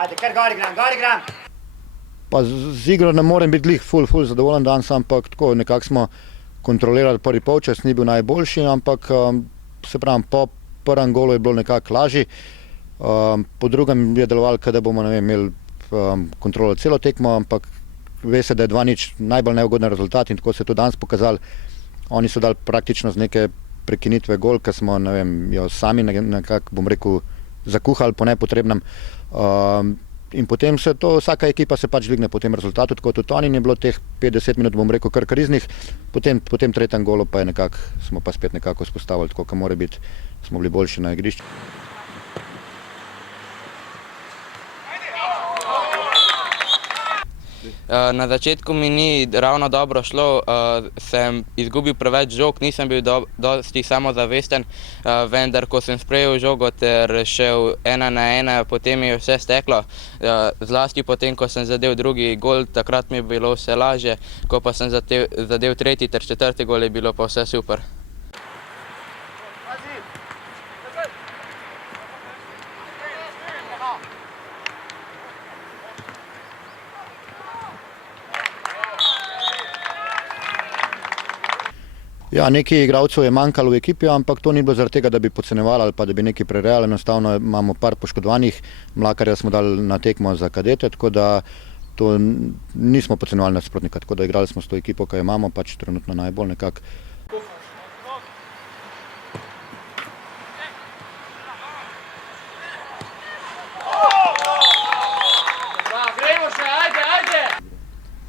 Ajde, kar gor igram. Pa z igro ne morem biti glih ful zadovoljen danes, ampak tako nekako smo kontrolirali prvi polčas, ni bil najboljši, ampak se pravim, po prvem golu je bilo nekako lažje. Po drugem je delovalo, da bomo imeli kontrolo celo tekmo, ampak ve se, da je 2:0 najbolj neugoden rezultat in tako se je to danes pokazalo. Oni so dali praktično z neke prekinitve gol, ker smo jo sami nekako, bom rekel, zakuhali po nepotrebnem. In potem se to, vsaka ekipa se pač dvigne po tem rezultatu, tako tudi oni, je bilo teh 50 minut, bom rekel, kar kriznih. Po tem tretjem golu pa je nekako, smo pa spet nekako vzpostavili, tako kot mora biti, smo bili boljši na igrišču. Na začetku mi ni ravno dobro šlo, sem izgubil preveč žog, nisem bil dosti samozavesten, vendar ko sem sprejel žogo ter šel 1-1, potem je vse steklo. Zlasti potem, ko sem zadel drugi gol, takrat mi je bilo vse lažje, ko pa sem zadel tretji ter četrti gol, je bilo pa vse super. Ja, nekaj igralcev je manjkalo v ekipi, ampak to ni bilo zaradi tega, da bi podcenjevali ali pa da bi nekaj prerejali. Enostavno imamo par poškodovanih, Mlakarja smo dali na tekmo za kadete, tako da to nismo podcenjevali nasprotnika, tako da igrali smo s to ekipo, ki jo imamo, pač trenutno najbolj nekako.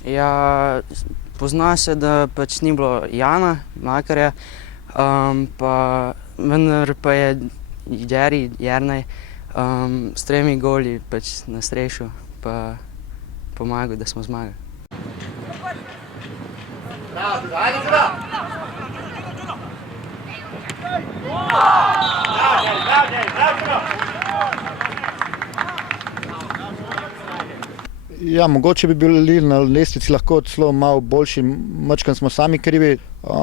Ja, pozna se, da pač ni bilo Jana, Mlakarja, pa vendar pa je Jernej s 3 goli pač nastrešil pa pomagal, da smo zmagali. Ja, mogoče bi bili na lestvici lahko celo malo boljši, majčkeno smo sami krivi.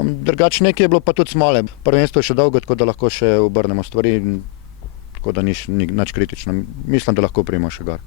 Drugače nekaj je bilo pa tudi smole. Prvenstvo je še dolgo, tako da lahko še obrnemo stvari, tako da ni nič kritično. Mislim, da lahko pridemo še gor.